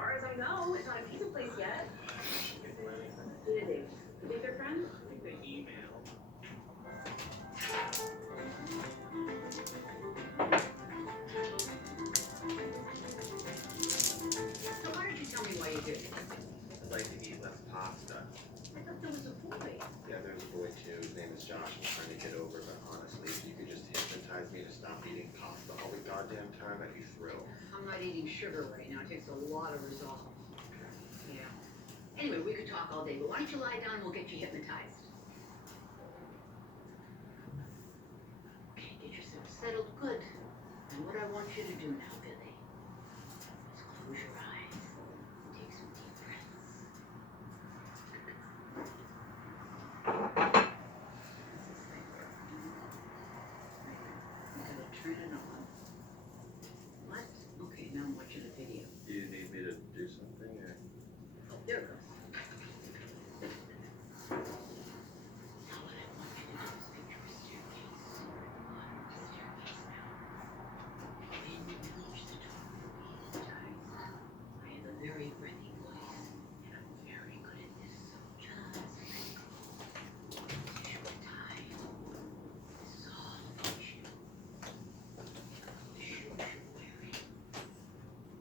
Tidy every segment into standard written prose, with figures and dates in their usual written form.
far as I know, it's not a pizza place yet. Did they? You think they're friends? I think they email. So why don't you tell me why you did it? I'd like to eat less pasta. I thought there was a boy. Yeah, there's a boy too. His name is Josh. I'm trying to get over, but honestly, if you could just hypnotize me to stop eating pasta all the goddamn time, I'd be thrilled. I'm not eating sugar right now. It takes a lot of resolve. Yeah. Anyway, we could talk all day, but why don't you lie down and we'll get you hypnotized? Okay, get yourself settled good. And what I want you to do now, Billy, is close your eyes and take some deep breaths. You gotta turn it on. What? Okay, now I'm watching a video. Do you need me to do something? Or? Oh, there it goes. Now what I want you to do is picture a staircase. We're at the bottom of the staircase now. When you reach the top, breathe tight. I have a very breathy voice, and I'm very good at this, so just let go. Take your time. This is all about you. The shoes you're wearing.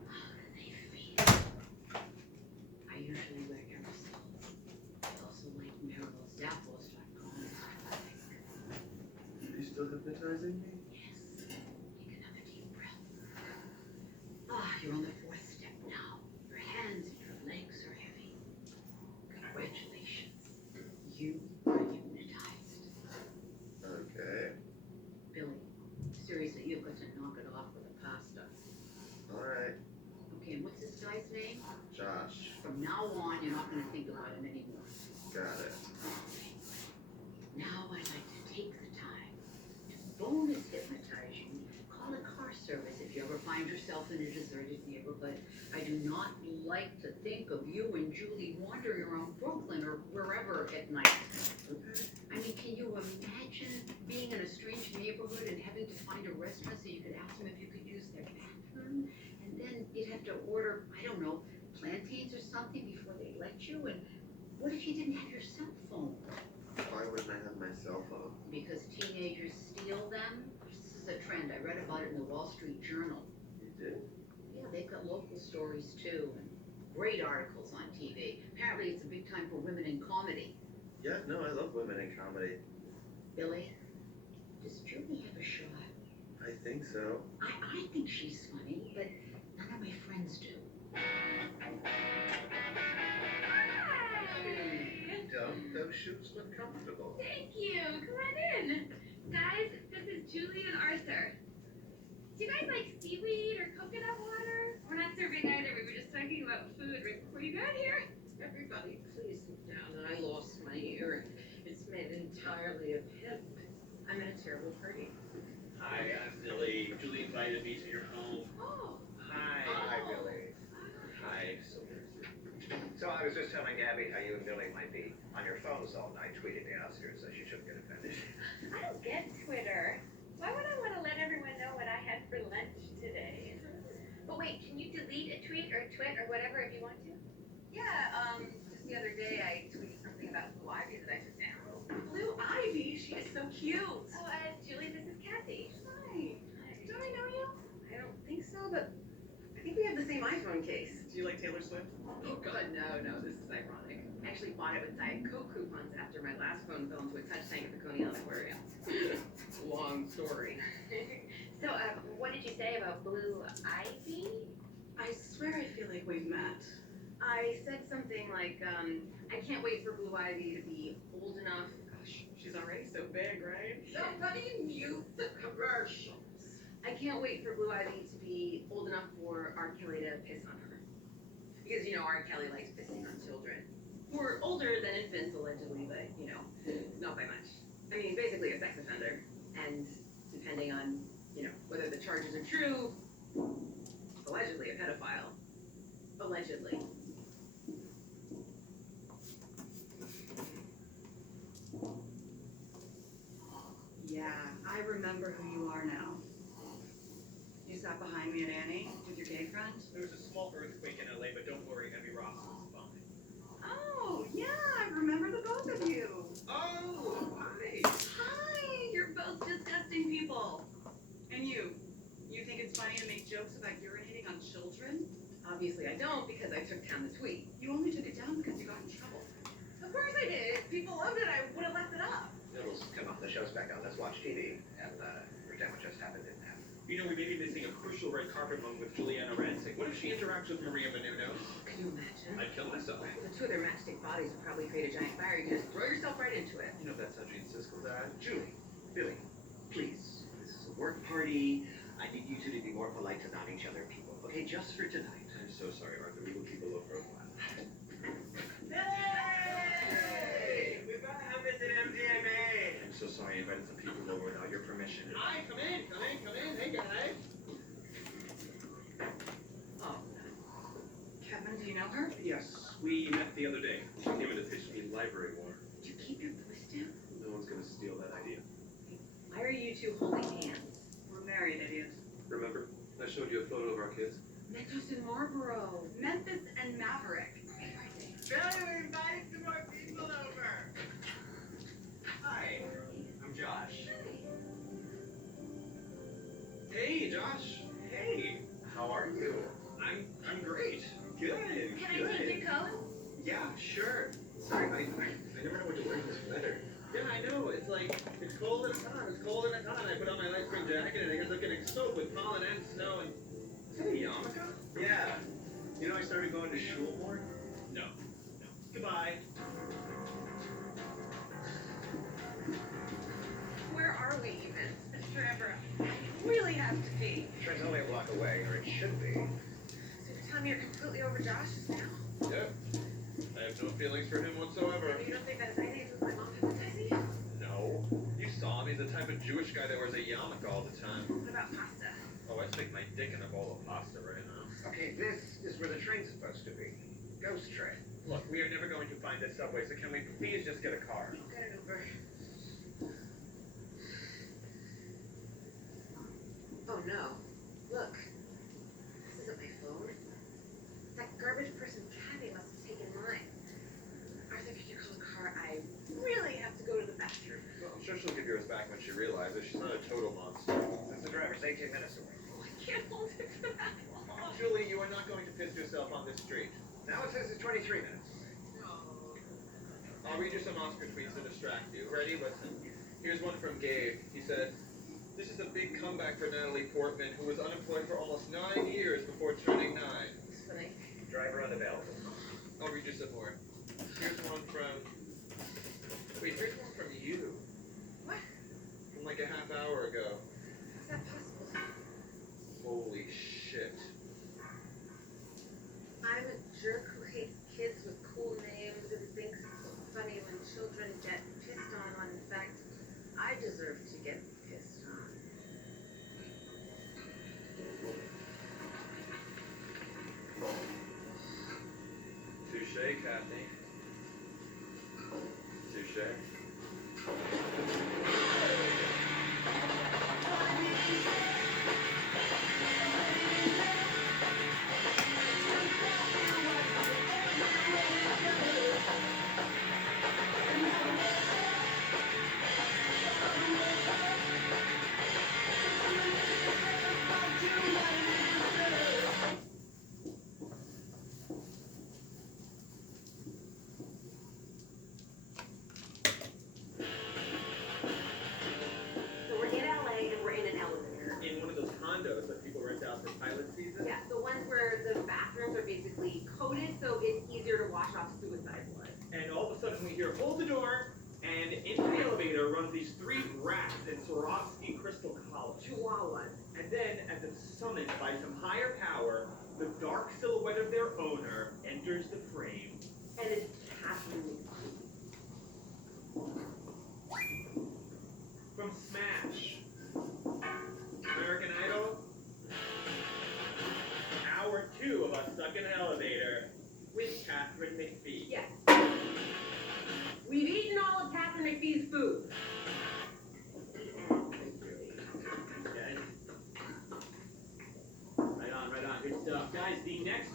How do they feel? I usually wear aerosols. I also like Maribel's Zappos.com. Are you still hypnotizing me? Yes. Take another deep breath. You're on the fourth step now. Your hands and your legs are heavy. Congratulations. You are hypnotized. Okay. Billy, seriously, you've got to knock it off with the pasta. Alright. Okay, and what's this guy's name? Josh. From now on, you're not going to think about him anymore. Got it. Okay. Now I'd like to take the time to bonus hypnotize you. Call a car service if you ever find yourself in a deserted neighborhood. I do not like to think of you and Julie wandering around Brooklyn or wherever at night. Okay. I mean, can you imagine being in a strange neighborhood and having to find a restaurant so you could ask them if you could use their bathroom? And then you'd have to order, I don't know, plantains or something before they let you? And what if you didn't have your cell phone? Why wouldn't I have my cell phone? Because teenagers steal them? This is a trend. I read about it in the Wall Street Journal. You did? Yeah, they've got local stories too, and great articles on TV. Apparently it's a big time for women in comedy. Yeah, no, I love women in comedy. Billy, does Julie have a shot? I think so. I think she's funny, but none of my friends do. Don't those shoes look comfortable? Thank you. Come on in. Guys, this is Julie and Arthur. Do you guys like seaweed or coconut water? We're not serving either. We were just talking about food right before you got here. Everybody, please sit down. I lost my earring. It's made entirely of hemp. I'm in a terrible hurry. Hi, I'm Billy. Julie invited me to your home. Oh. Hi. Hi, Billy. Hi. So I was just telling Gabby how you and Billy might be on your phones all night tweeting the Oscars, so she shouldn't get offended. I don't get Twitter. Why would I want to let everyone know what I had for lunch today? But wait, can you delete a tweet or a twit or whatever if you want to? Yeah, just the other day I tweeted something about Blue Ivy that I took down. Blue Ivy, she is so cute. Oh, Julie, this is Kathy. Hi. Don't I know you? I don't think so, but I think we have the same iPhone case. Do you like Taylor Swift? Oh god, no, this is ironic. I actually bought it with Diet Coke coupons after my last phone fell into a touch tank at the Coney Island Aquarium. Long story. So, what did you say about Blue Ivy? I swear I feel like we've met. I said something like, I can't wait for Blue Ivy to be old enough. Gosh, she's already so big, right? Somebody mute the commercials. I can't wait for Blue Ivy to be old enough for R. Kelly to piss on her. Because, R. Kelly likes pissing on children. Who are older than infants, allegedly, but, not by much. I mean, basically a sex offender. And depending on, whether the charges are true, allegedly a pedophile. Allegedly. Yeah, I remember who you are now. You sat behind me at Annie with your gay friend? There was a small small earthquake in LA, but don't worry, Abby Ross was fine. Oh, yeah, I remember the both of you. Oh, hi. Hi, you're both disgusting people. And you think it's funny to make jokes about urinating on children? Obviously I don't because I took down the tweet. You only took it down because you got in trouble. Of course I did. If people loved it, I would have left it up. Noodles, come on, the show's back on. Let's watch TV and pretend what just happened didn't happen. You know, we may be missing a crucial red carpet moment with Juliana Rancic. What if she interacts with Maria Menounos? Can you imagine? I'd kill myself. The two of their matchstick bodies would probably create a giant fire. You can just throw yourself right into it. You know that's how Gene Siskel's at. Julie, Billy, please. This is a work party. I need you two to be more polite to non each other people. Okay, just for tonight. I'm so sorry, Arthur. We will keep a low profile. Hey! We got Hamlet at MDMA. I'm so sorry. I invited some people over without your permission. Hi, come in. Hey, guys. Oh. Kevin, do you know her? Yes, we met the other day. She came in to pitch me library war. Did you keep your voice down? No one's gonna steal that idea. Why are you two holding hands? We're married, idiot. Remember? I showed you a photo of our kids. Mentos and Marlboro. Memphis and Maverick. Billy, we invited some more people over. Hi, I'm Josh. Hey, Josh. Hey. How are you? I'm great. Good. Can I take your coat? Yeah, sure. Sorry, I never know what to wear in this weather. Yeah, I know. It's cold in a ton. It's cold in a ton. I put on my light spring jacket and I end up getting soaked with pollen and snow and... Is that a yarmulke? Yeah. You know I started going to shul more? No. Goodbye. Where are we even? Forever. I really have to pee. Train's only a block away, or it should be. So you tell me you're completely over Josh now? Yep. I have no feelings for him whatsoever. You don't think that has anything to do with my mom hypnotizing you? No. You saw him. He's the type of Jewish guy that wears a yarmulke all the time. What about pasta? Oh, I'd stick my dick in a bowl of pasta right now. Okay, this is where the train's supposed to be. Ghost train. Look, we are never going to find this subway, so can we please just get a car? I'll get an Uber. Oh no. Look. This isn't my phone. That garbage person Kathy must have taken mine. Arthur, could you call a car? I really have to go to the bathroom. Well, I'm sure she'll give yours back when she realizes she's not a total monster. Since the driver's 18 minutes away. Oh, I can't hold it for that long. Julie, you are not going to piss yourself on this street. Now it says it's 23 minutes. I'll read you some Oscar tweets to distract you. Ready? Listen. Here's one from Gabe. He said, "This is a big comeback for Natalie Portman, who was unemployed for almost 9 years before turning 9. It's funny. Driver unavailable. I'll read you some more. Here's one from... Wait, here's one from you. What? From like a half hour ago. How's that possible? Holy shit. I'm a jerk who hates kids with cool names and thinks it's funny when children get pissed on. In fact, I deserve to get pissed on. Touche, Kathy. Touche. So we're in LA and we're in an elevator. In one of those condos that people rent out for pilot season? Yeah, the ones where the bathrooms are basically coated so it's easier to wash off suicide blood. And all of a sudden we hear, hold the door, and into the elevator runs these 3 rats in Swarovski crystal collars. Chihuahuas. And then, as if summoned by some higher power, the dark silhouette of their owner enters the frame. And it's Catherine. From Smash, American Idol, hour 2 of us stuck in an elevator with Catherine McPhee. Yes. We've eaten all of Catherine McPhee's food. Right on, good stuff. Guys, the next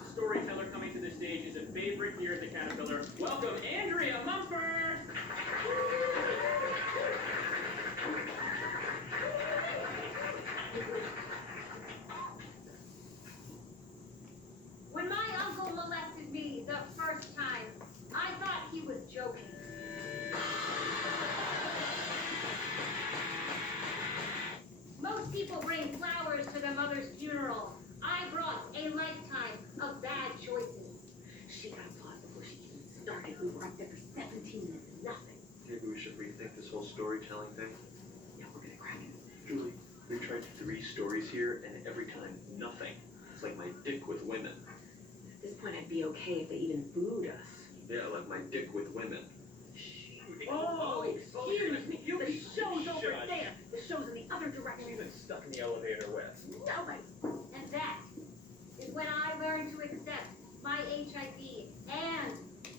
fortune-telling thing? Yeah, we're gonna crack it. Julie, we tried 3 stories here, and every time, nothing. It's like my dick with women. At this point, I'd be okay if they even booed us. Yeah, like my dick with women. Oh, excuse me. The show's over Shush. there. The show's in the other Who direction. you been stuck in the elevator with? Nobody. And that is when I learned to accept my HIV and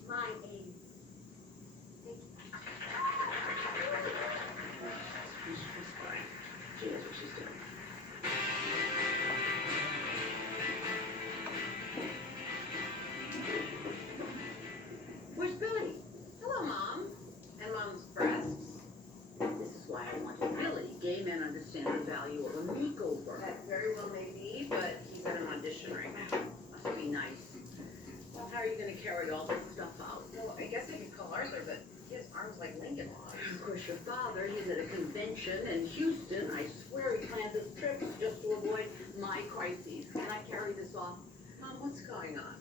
my AIDS. She's fine. She knows what she's doing. Where's Billy? Hello, Mom. And Mom's breasts. This is why I wanted Billy. Gay men understand the value of a makeover. That very well may be, but he's at an audition right now. Must be nice. Well, how are you gonna carry all this stuff out? Well, I guess I could call Arthur, but his arm's like Lincoln Logs. Of course, your father, he's at a convention in Houston. I swear he plans his trips just to avoid my crises. Can I carry this off? Mom, what's going on?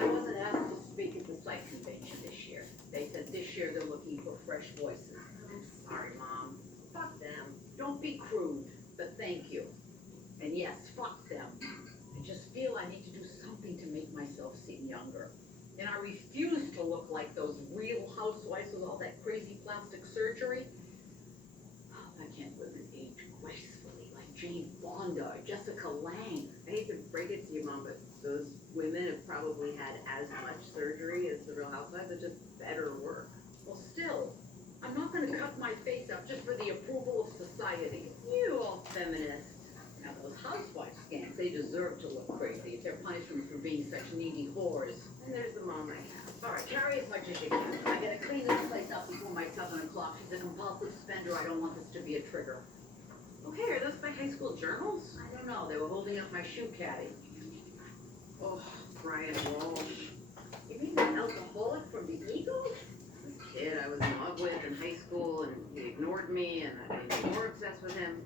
I wasn't asked to speak at the site convention this year. They said this year they're looking for fresh voices. I'm sorry, Mom. Fuck them. Don't be crude, but thank you. And yes, fuck them. I just feel I need to do something to make myself seem younger. And I refuse to look like those real housewives with all that crazy plastic surgery. Oh, I can't live and age gracefully like Jane Fonda or Jessica Lange. I hate to break it to you, Mom, but those women have probably had as much surgery as the Real Housewives, but just better work. Well, still, I'm not going to cut my face up just for the approval of society. You old feminists. Now, those housewife scams, they deserve to look crazy. It's their punishment for being such needy whores. And there's the mom I have. All right, carry as much as you can. I gotta clean this place up before my 7 o'clock. She's a compulsive spender. I don't want this to be a trigger. Okay, are those my high school journals? I don't know. They were holding up my shoe caddy. Oh, Brian Walsh. You mean the alcoholic from the Eagles? This kid I was in love with in high school, and he ignored me, and I became more obsessed with him.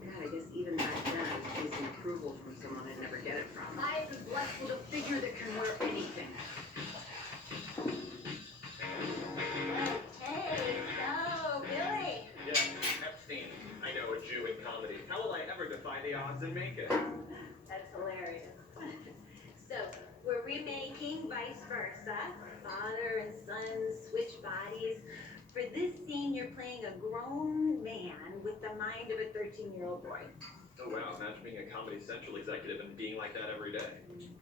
God, I guess even back then I was chasing approval from someone I'd never get it from. I was blessed with a figure that can wear anything. Hey, so, Billy. Yes, Epstein. I know, a Jew in comedy. How will I ever defy the odds and make it? That's hilarious. So, we're remaking Vice Versa. Father and son switch bodies. For this scene, you're playing a grown man with the mind of a 13-year-old boy. Oh wow, imagine being a Comedy Central executive and being like that every day.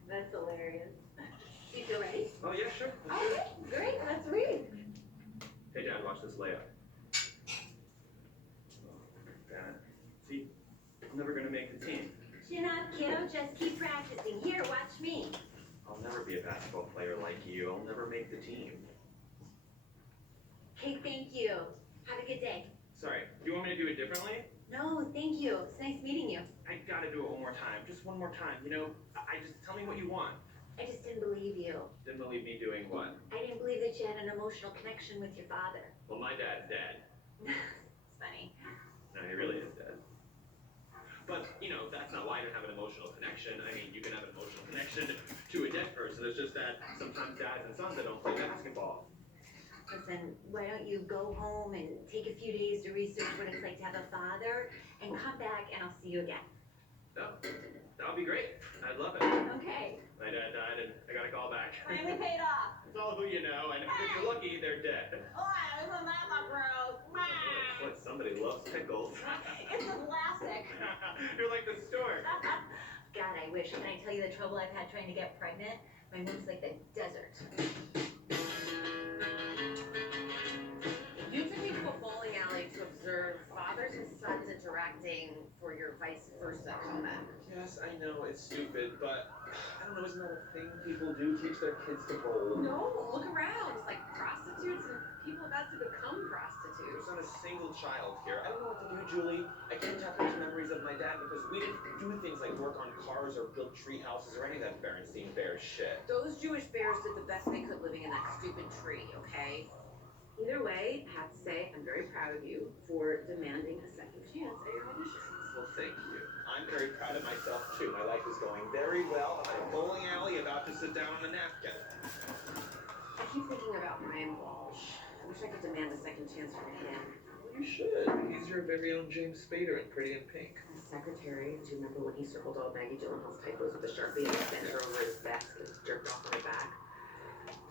That's hilarious. You feel ready? Oh yeah, sure. Okay, great. Let's read. Hey Dad, watch this layup. Oh, damn it. See, I'm never gonna make the team. Chin up, kiddo. Just keep practicing. Here, watch me. I'll never be a basketball player like you. I'll never make the team. Okay, thank you. Have a good day. Sorry, do you want me to do it differently? No, thank you. It's nice meeting you. I gotta do it one more time. Just one more time. You know, I just tell me what you want. I just didn't believe you. Didn't believe me doing what? I didn't believe that you had an emotional connection with your father. Well, my dad's dead. It's funny. No, he really is dead. But, you know, that's not why I don't have an emotional connection. I mean, you can have an emotional connection to a dead person. It's just that sometimes dads and sons that don't play basketball. Listen, why don't you go home and take a few days to research what it's like to have a father, and come back and I'll see you again. No, that would be great. I'd love it. Okay. My dad died and I got a call back. Finally paid off. It's all who you know, and if you're lucky, they're dead. Oh, isn't that the gross? What, somebody loves pickles. It's a classic. You're like the store. God, I wish. Can I tell you the trouble I've had trying to get pregnant? My mom's like the desert. You took me to a bowling alley to observe fathers and sons interacting for your vice versa comeback. Yes, I know, it's stupid, but I don't know, isn't that a thing people do? Teach their kids to bowl? No, look around. It's like prostitutes and people about to become prostitutes. There's not a single child here. I don't know what to do, Julie. I can't tap into memories of my dad because we didn't do things like work on cars or build tree houses or any of that Berenstein Bear shit. Those Jewish bears did the best they could living in that stupid tree, okay? Either way, I have to say, I'm very proud of you for demanding a second chance at your audition. Well, thank you. I'm very proud of myself, too. My life is going very well. I'm at a bowling alley about to sit down on a napkin. I keep thinking about Ryan Walsh. I wish I could demand a second chance from him. Well, you should. He's your very own James Spader in Pretty in Pink. As secretary, do you remember when he circled all Maggie Gyllenhaal's typos with a Sharpie and bent her over his desk and jerked off on her back?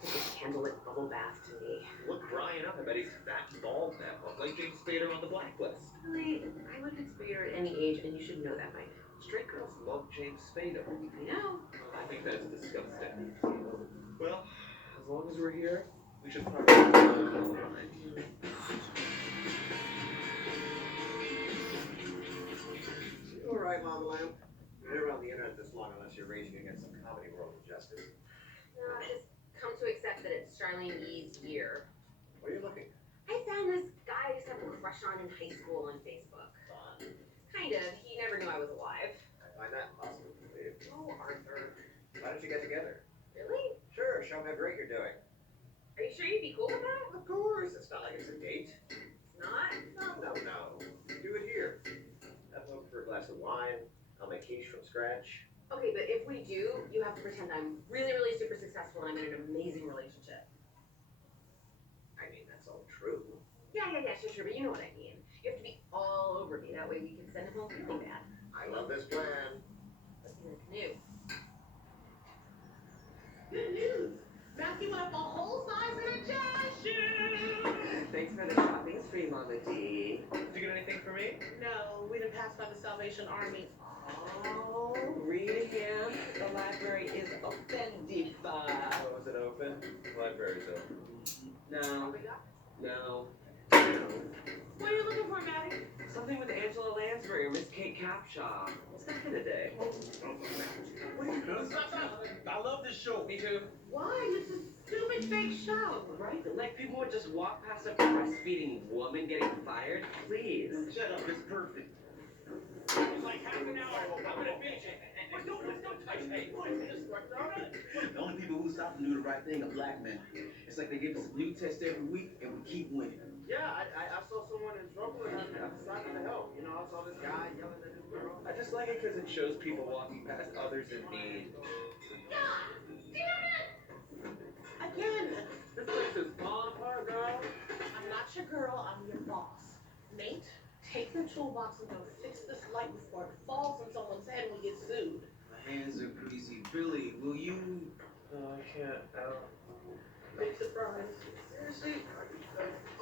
Took a candlelit bubble bath to me. Look Brian up. I bet he's fat and bald now. Like James Spader on the Blacklist. Really, I would get Spader at any age, and you should know that, Mike. Straight girls love James Spader. I know. I think that's disgusting. Well, as long as we're here, we should probably. All right, Mama Lamb. You're never on the internet this long unless you're raging against some comedy world injustice. No, I just come to accept that it's Charlene E's year. Where are you looking? I found this guy I used to have a crush on in high school on Facebook. Fun. Kind of. He never knew I was alive. I find that impossible to believe. Oh, Arthur. Why don't you get together? Really? Sure, show me how great you're doing. Are you sure you'd be cool with that? Of course, it's not like it's a date. It's not? No. Do it here. I'm looking for a glass of wine. I'll make quiche from scratch. Okay, but if we do, you have to pretend I'm really, really super successful and I'm in an amazing relationship. I mean, that's all true. Yeah, sure, but you know what I mean. You have to be all over me. That way we can send him home feeling bad. I love this plan. Let's get in the canoe. Good news. Matthew went up a whole size in a jazz shoe. Thanks for the shopping spree, Mama D. Did you get anything for me? No, we didn't pass by the Salvation Army. Oh, read him. The library is offendified. Oh, was it open? The library's open. No. We got No. What are you looking for, Maddie? Something with Angela Lansbury or Miss Kate Capshaw. What's that for the day? What are you doing? Stop. I love this show. Me too. Why? It's a stupid fake show. Right? Like people would just walk past a breastfeeding woman getting fired? Please. Shut up. It's perfect. It's like half an hour. I'm gonna finish it. But don't touch me. The only people who stop and do the right thing are black men. It's like they give us a new test every week and we keep winning. Yeah, I saw someone in trouble and I decided to help. You know, I saw this guy yelling at his girl. I just like it because it shows people walking past others in need. Again, This place is falling apart, girl. I'm not your girl, I'm your boss. Nate, take the toolbox and go fix this light before it falls on someone's head and we get sued. My hands are greasy. Billy, will you? I can't. Big surprise. Seriously?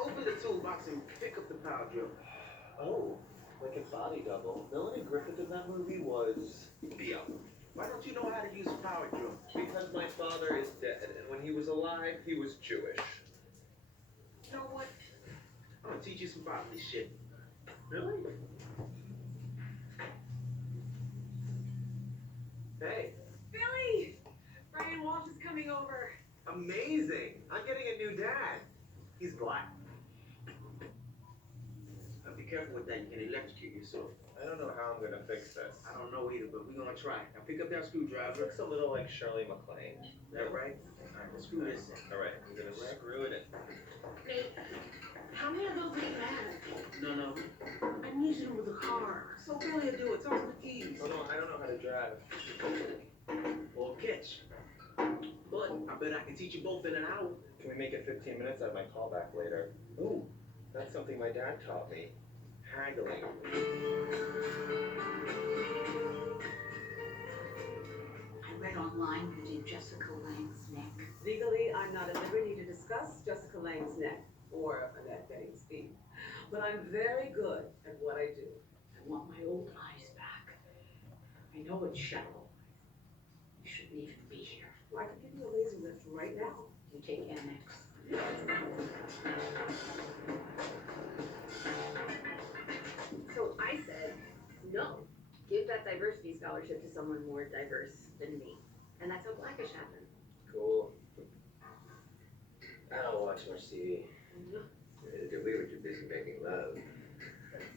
Open the toolbox and pick up the power drill. Oh, like a body double. Melanie Griffith in that movie was Theo, why don't you know how to use a power drill? because my father is dead, and when he was alive, he was Jewish. You know what? I'm gonna teach you some bodily shit. Really? Hey, Billy! Brian Walsh is coming over. Amazing! I'm getting a new dad. He's black. now be careful with that. You can electrocute yourself. I don't know how I'm gonna fix this. I don't know either, but we're gonna try. Now pick up that It screwdriver. looks a little like Shirley MacLaine. Is that right? Alright, let's screw this in. All right, I'm gonna screw it in. Nate, how many of those do you have? No. I need you with a car. So Billy will do it. Toss the keys. Oh no, I don't know how to drive. Or catch. But I bet I can teach you both in an hour. Can we make it 15 minutes? I might call back later. Ooh, that's something my dad taught me. Haggling. I read online you did Jessica Lange's neck. Legally, I'm not at liberty to discuss Jessica Lange's neck or Annette Bening's feet. But I'm very good at what I do. I want my old eyes back. I know it's shallow. You shouldn't even be here. I could give you a laser lift right now. You take Annex. So I said, no. Give that diversity scholarship to someone more diverse than me. And that's how Blackish happened. Cool. I don't watch much TV. We were too busy making love.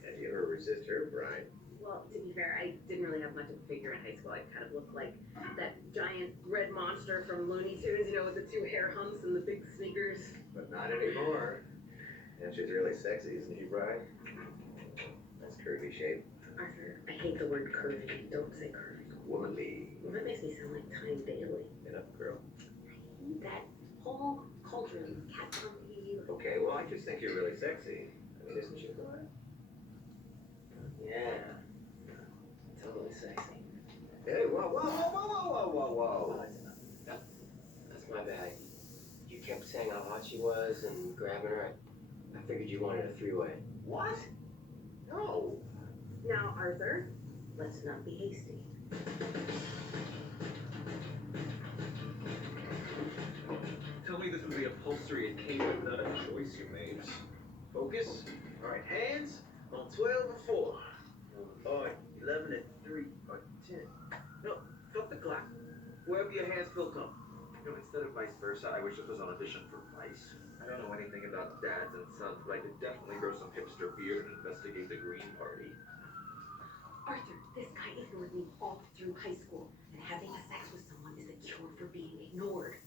And you ever resist her, Brian? Well, to be fair, I didn't really have much of a figure in high school. I kind of looked like that giant red monster from Looney Tunes, you know, with the two hair humps and the big sneakers. But not anymore. And she's really sexy, isn't she, Brian? Nice curvy shape. Arthur, I hate the word curvy. Don't say curvy. Womanly. Well, that makes me sound like Ty Bailey. Get up, girl. I hate that whole cauldron, cats on me. Okay, well, I just think you're really sexy. I mean, isn't she? Yeah. Totally sexy. Hey, whoa. Oh, that's my bad. You kept saying how hot she was and grabbing her. I figured you wanted a three-way. What? No. Now, Arthur, let's not be hasty. Tell me this was the upholstery it came with, not a choice you made. Focus. All right, hands on 12 and 4. All right, 11 and 3 or 10. No, fuck the clock. Wherever your hands feel comfortable. You know, instead of vice versa, I wish this was an audition for Vice. I don't know anything about dads and sons, but I could definitely grow some hipster beard and investigate the Green Party. Arthur, this guy ignored me all through high school, and having sex with someone is a cure for being ignored.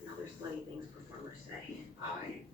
And other slutty things performers say. I